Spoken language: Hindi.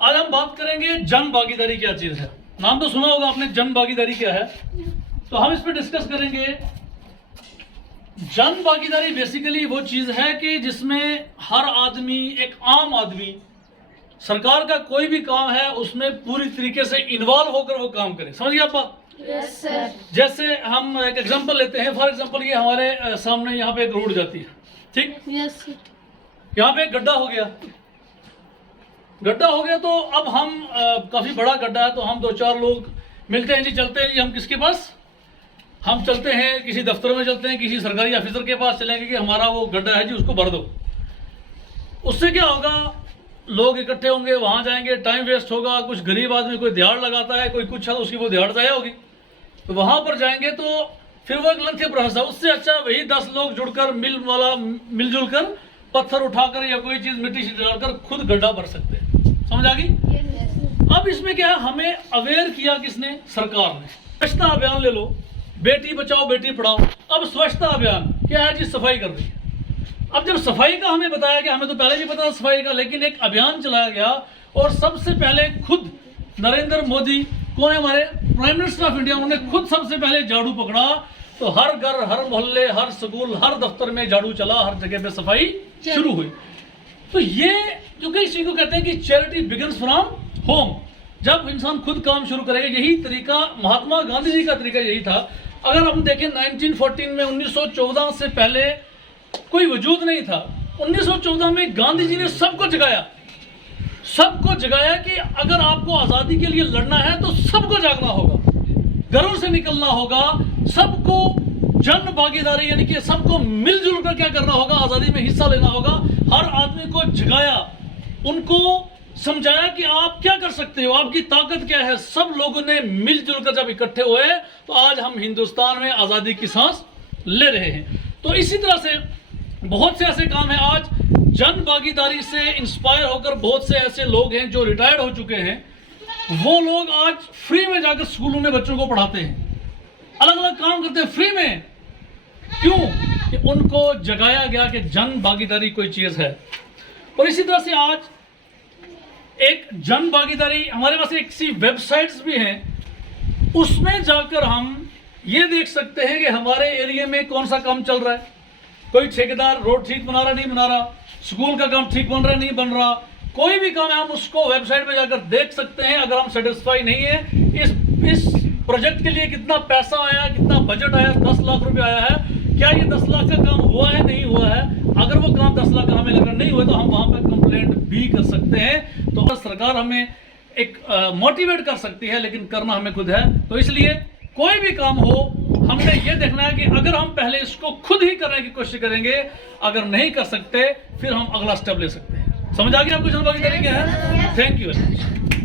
आज हम बात करेंगे जन भागीदारी क्या चीज है। नाम तो सुना होगा आपने, जन भागीदारी क्या है। तो हम इस पर डिस्कस करेंगे। जन भागीदारी बेसिकली वो चीज है कि जिसमें हर आदमी, एक आम आदमी, सरकार का कोई भी काम है उसमें पूरी तरीके से इन्वॉल्व होकर वो काम करे। समझ गए आप बात? Yes sir. जैसे हम एक एग्जांपल लेते हैं। फॉर एग्जांपल ये हमारे सामने यहाँ पे एक रोड जाती है, ठीक? Yes sir. यहाँ पे एक गड्ढा हो गया। गड्ढा हो गया तो अब हम काफी बड़ा गड्ढा है तो हम दो चार लोग मिलते हैं, जी चलते हैं जी हम किसके पास, हम चलते हैं किसी दफ्तर में, चलते हैं किसी सरकारी ऑफिसर के पास चलेंगे कि हमारा वो गड्ढा है जी उसको भर दो। उससे क्या होगा, लोग इकट्ठे होंगे, वहां जाएंगे, टाइम वेस्ट होगा। कुछ गरीब आदमी कोई दिहाड़ लगाता है, कोई कुछ है, उसकी वो दिहाड़ ज़ाया होगी। तो वहां पर जाएंगे तो फिर वो एक लंथी प्रोसेस है। उससे अच्छा वही 10 लोग जुड़कर मिलजुल कर पत्थर उठाकर या कोई चीज मिट्टी से डालकर खुद गड्ढा भर सकते हैं। समझ आ गई? अब इसमें क्या है, हमें अवेयर किया किसने? सरकार ने। स्वच्छता अभियान ले लो, बेटी बचाओ बेटी पढ़ाओ। अब स्वच्छता अभियान क्या है जी? सफाई कर रही है। अब जब सफाई का हमें बताया गया, हमें तो पहले भी पता था सफाई का, लेकिन एक अभियान चलाया गया और सबसे पहले खुद नरेंद्र मोदी, कौन है हमारे प्राइम मिनिस्टर ऑफ इंडिया, उन्होंने खुद सबसे पहले झाड़ू पकड़ा। तो हर घर, हर मोहल्ले, हर स्कूल, हर दफ्तर में झाड़ू चला, हर जगह पे सफाई शुरू हुई। तो ये क्योंकि इसी को कहते हैं कि चैरिटी बिगिंस फ्रॉम होम। जब इंसान खुद काम शुरू करेगा, यही तरीका महात्मा गांधी जी का तरीका यही था। अगर हम देखें 1914 में, 1914 से पहले कोई वजूद नहीं था। 1914 में गांधी जी ने सबको जगाया कि अगर आपको आजादी के लिए लड़ना है तो सबको जागना होगा, घरों से निकलना होगा, सबको जन भागीदारी यानी कि सबको मिलजुल कर क्या करना होगा, आजादी में हिस्सा लेना होगा। हर आदमी को जगाया, उनको समझाया कि आप क्या कर सकते हो, आपकी ताकत क्या है। सब लोगों ने मिलजुल कर जब इकट्ठे हुए तो आज हम हिंदुस्तान में आजादी की सांस ले रहे हैं। तो इसी तरह से बहुत से ऐसे काम हैं। आज जन भागीदारी से इंस्पायर होकर बहुत से ऐसे लोग हैं जो रिटायर्ड हो चुके हैं। वो लोग आज फ्री में जाकर स्कूलों में बच्चों को पढ़ाते हैं, अलग अलग काम करते हैं फ्री में। क्यों? कि उनको जगाया गया कि जन भागीदारी कोई चीज है। और इसी तरह से आज एक जन भागीदारी, हमारे पास एक सी वेबसाइट्स भी हैं, उसमें जाकर हम ये देख सकते हैं कि हमारे एरिया में कौन सा काम चल रहा है। कोई ठेकेदार रोड ठीक बना रहा नहीं बना रहा, स्कूल का काम ठीक बन रहा नहीं बन रहा, कोई भी काम है हम उसको वेबसाइट पे जाकर देख सकते हैं। अगर हम सेटिस्फाई नहीं है, इस प्रोजेक्ट के लिए कितना पैसा आया, कितना बजट आया, 10 लाख रुपए आया है, क्या ये 10 लाख का काम हुआ है, नहीं हुआ है। अगर वो काम 10 लाख का हमें अगर नहीं हुआ तो हम वहां पर कंप्लेंट भी कर सकते हैं। तो सरकार हमें एक मोटिवेट कर सकती है, लेकिन करना हमें खुद है। तो इसलिए कोई भी काम हो, हमने ये देखना है कि अगर हम पहले इसको खुद ही करने की कोशिश करेंगे, अगर नहीं कर सकते फिर हम अगला स्टेप ले सकते हैं। समझ आ गया आपको जन भागीदारी क्या है? Thank you very much.